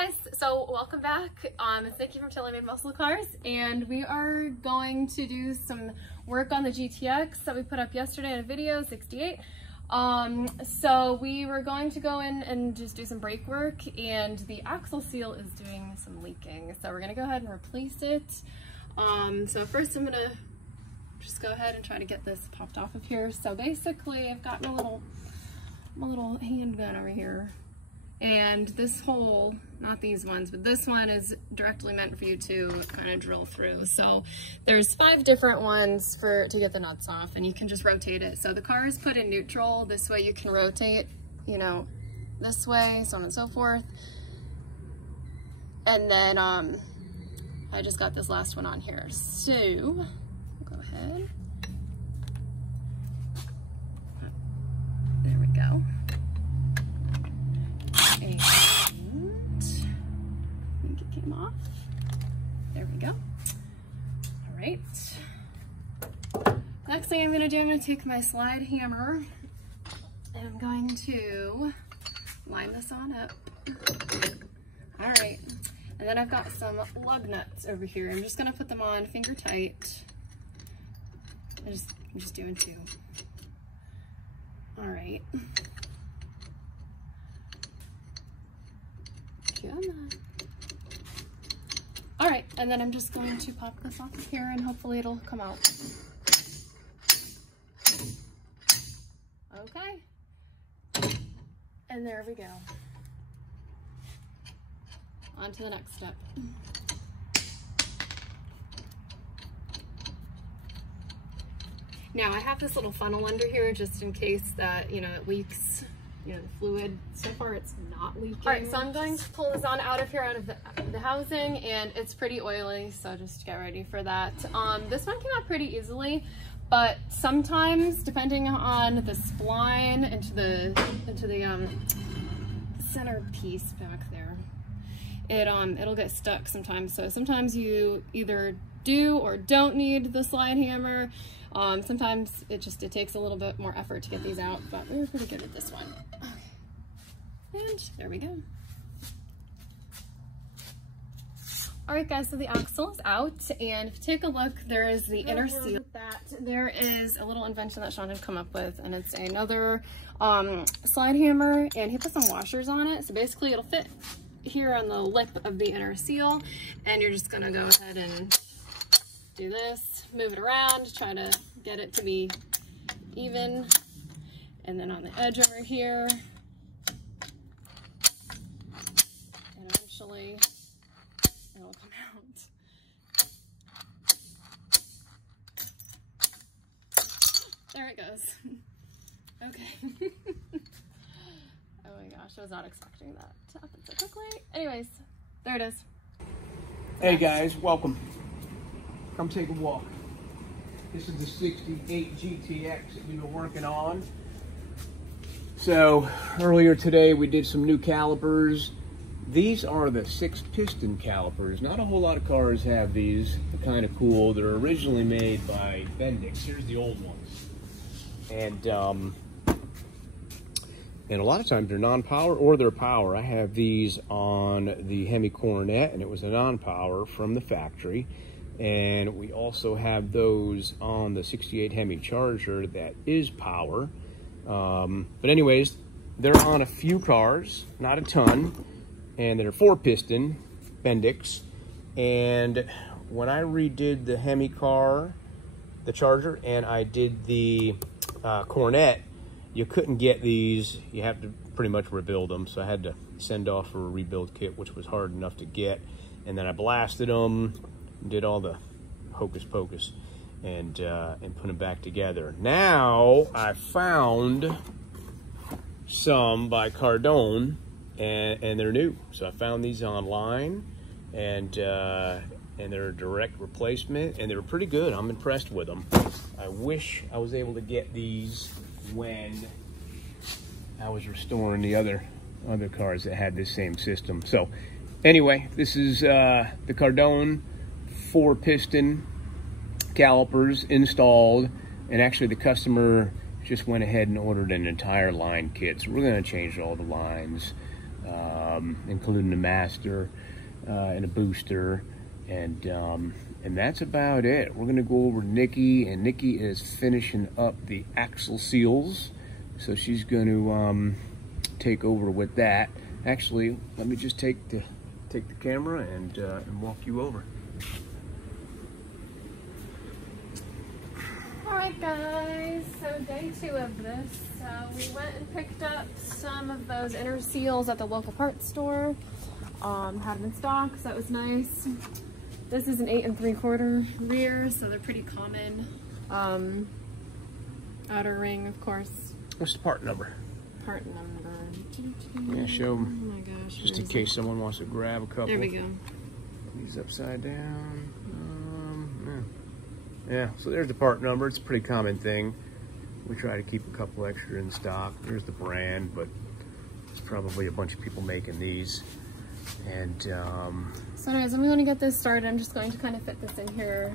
guys, so welcome back. Thank you for telling me muscle cars, and we are going to do some work on the GTX that we put up yesterday in a video, 68. So we were going to go in and just do some brake work, and the axle seal is doing some leaking. So we're gonna go ahead and replace it. So first I'm gonna just go ahead and try to get this popped off of here. So basically I've got my little handgun over here. And this hole, not these ones, but this one is directly meant for you to kind of drill through. So there's 5 different ones to get the nuts off, and you can just rotate it. So the car is put in neutral. This way you can rotate, you know, this way, so on and so forth. And then I just got this last one on here. So go ahead. There we go. And I think it came off. There we go. All right. Next thing I'm going to do, I'm going to take my slide hammer and I'm going to line this on up. All right. And then I've got some lug nuts over here. I'm just going to put them on finger tight. I'm just doing 2. All right. Come on. All right, and then I'm just going to pop this off of here and hopefully it'll come out. Okay. And there we go. On to the next step. Now I have this little funnel under here just in case that, you know, it leaks. You know, the fluid. So far it's not leaking. All right, so I'm going to pull this on out of here, out of the housing, and it's pretty oily, so just get ready for that. This one came out pretty easily, but sometimes, depending on the spline into the centerpiece back there, it'll get stuck sometimes. So sometimes you either do or don't need the slide hammer. Sometimes it takes a little bit more effort to get these out, but we were pretty good at this one. Okay. And there we go. All right, guys, so the axle is out, and if you take a look, there is the inner seal. There is a little invention that Sean had come up with, and it's another slide hammer, and he put some washers on it. So basically it'll fit here on the lip of the inner seal, and you're just gonna go ahead and do this, move it around, try to get it to be even, and then on the edge over here, and eventually it'll come out. There it goes. Okay. Oh my gosh, I was not expecting that to happen so quickly. Anyways, there it is. Hey guys, welcome. Come take a walk. This is the 68 GTX that we've been working on. So earlier today we did some new calipers. These are the 6-piston calipers. Not a whole lot of cars have these. They're kind of cool. They're originally made by Bendix. Here's the old ones. And a lot of times they're non-power or they're power. I have these on the Hemi Coronet, and it was a non-power from the factory. And we also have those on the 68 Hemi Charger that is power. But anyways, they're on a few cars, not a ton, and they're 4-piston Bendix. And when I redid the Hemi car, the Charger, and I did the Coronet, you couldn't get these. You have to pretty much rebuild them. So I had to send off for a rebuild kit, which was hard enough to get. And then I blasted them, did all the hocus pocus, and put them back together. Now I found some by Cardone, and they're new. So I found these online, and they're a direct replacement, and they're pretty good. I'm impressed with them. I wish I was able to get these when I was restoring the other cars that had this same system. So anyway, this is the Cardone 4-piston calipers installed, and actually the customer just went ahead and ordered an entire line kit. So we're going to change all the lines. including a master and a booster, and that's about it. We're gonna go over to Nikki, and Nikki is finishing up the axle seals, so she's going to take over with that. Actually, let me just take the camera and walk you over. Alright guys, so day 2 of this. We went and picked up some of those inner seals at the local parts store. Had them in stock, so that was nice. This is an 8 3/4 rear, so they're pretty common. Outer ring, of course. What's the part number? Part number. Yeah, show them. Oh my gosh. Just in case someone wants to grab a couple. There we go. These upside down. Yeah, so there's the part number. It's a pretty common thing. We try to keep a couple extra in stock. There's the brand, but there's probably a bunch of people making these. And so anyways, I'm going to get this started. I'm just going to kind of fit this in here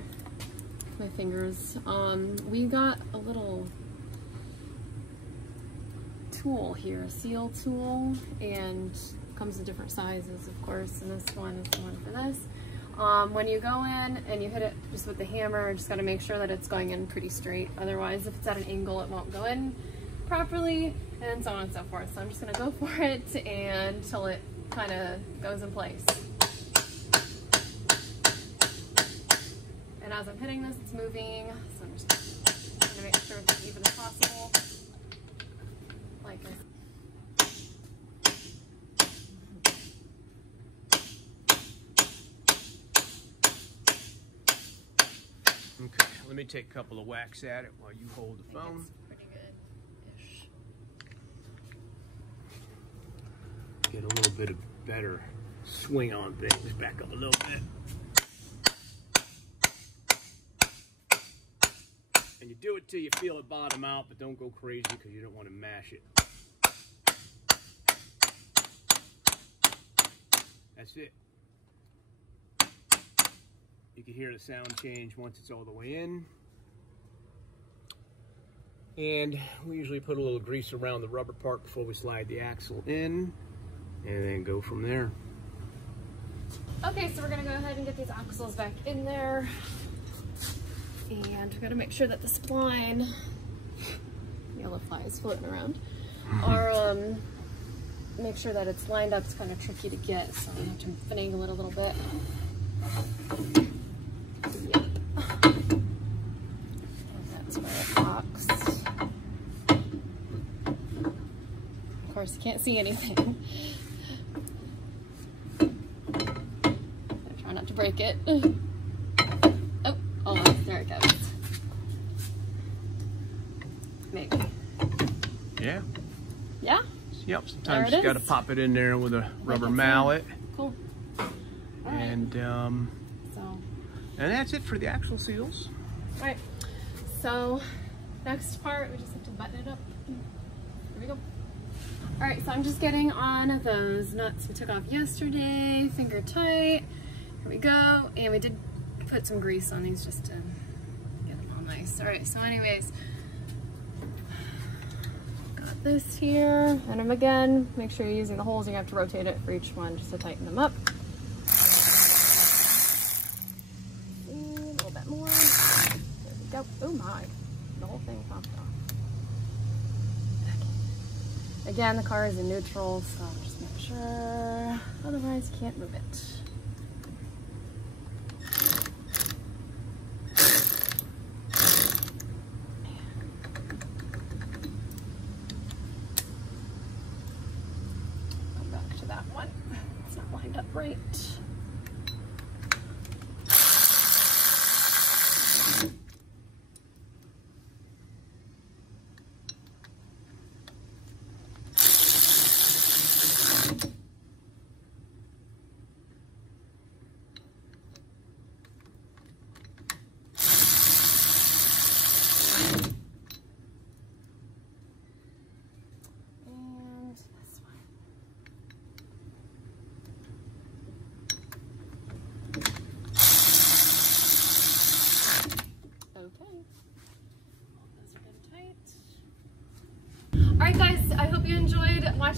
with my fingers. We got a little tool here, a seal tool, and it comes in different sizes, of course, and this one is the one for this. When you go in and you hit it just with the hammer, just got to make sure that it's going in pretty straight. Otherwise, if it's at an angle, it won't go in properly, and so on and so forth. So I'm just going to go for it until it kind of goes in place. And as I'm hitting this, it's moving, so I'm just trying to make sure it's as even as possible. Like this. okay, let me take a couple of whacks at it while you hold the phone. It's pretty good-ish. Get a little bit of better swing on things. Back up a little bit. And you do it till you feel it bottom out, but don't go crazy because you don't want to mash it. That's it. You can hear the sound change once it's all the way in. And we usually put a little grease around the rubber part before we slide the axle in, and then go from there. Okay, so we're gonna go ahead and get these axles back in there. And we're gonna make sure that the spline, yellow flies floating around, are, make sure that it's lined up. It's kind of tricky to get, so I have to finagle it a little bit. Yeah. That's where it locks. Of course, you can't see anything. Try not to break it. Oh, almost. There it goes. Maybe. Yeah. Yeah? Yep, sometimes you gotta pop it in there with a rubber mallet. Cool. And that's it for the axle seals. All right, so next part, we just have to button it up. Here we go. All right, so I'm just getting on those nuts we took off yesterday, finger tight. Here we go, and we did put some grease on these just to get them all nice. All right, so anyways, got this here, and again, make sure you're using the holes. You have to rotate it for each one just to tighten them up. Oh my, the whole thing popped off. Okay. Again, the car is in neutral, so just make sure, otherwise you can't move it. Come back to that one. It's not lined up right.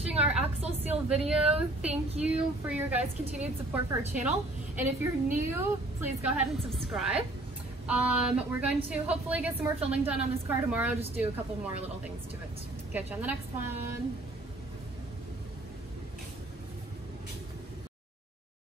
watching our axle seal video. Thank you for your guys' continued support for our channel. And if you're new, please go ahead and subscribe. We're going to hopefully get some more filming done on this car tomorrow, just do a couple more little things to it. Catch you on the next one.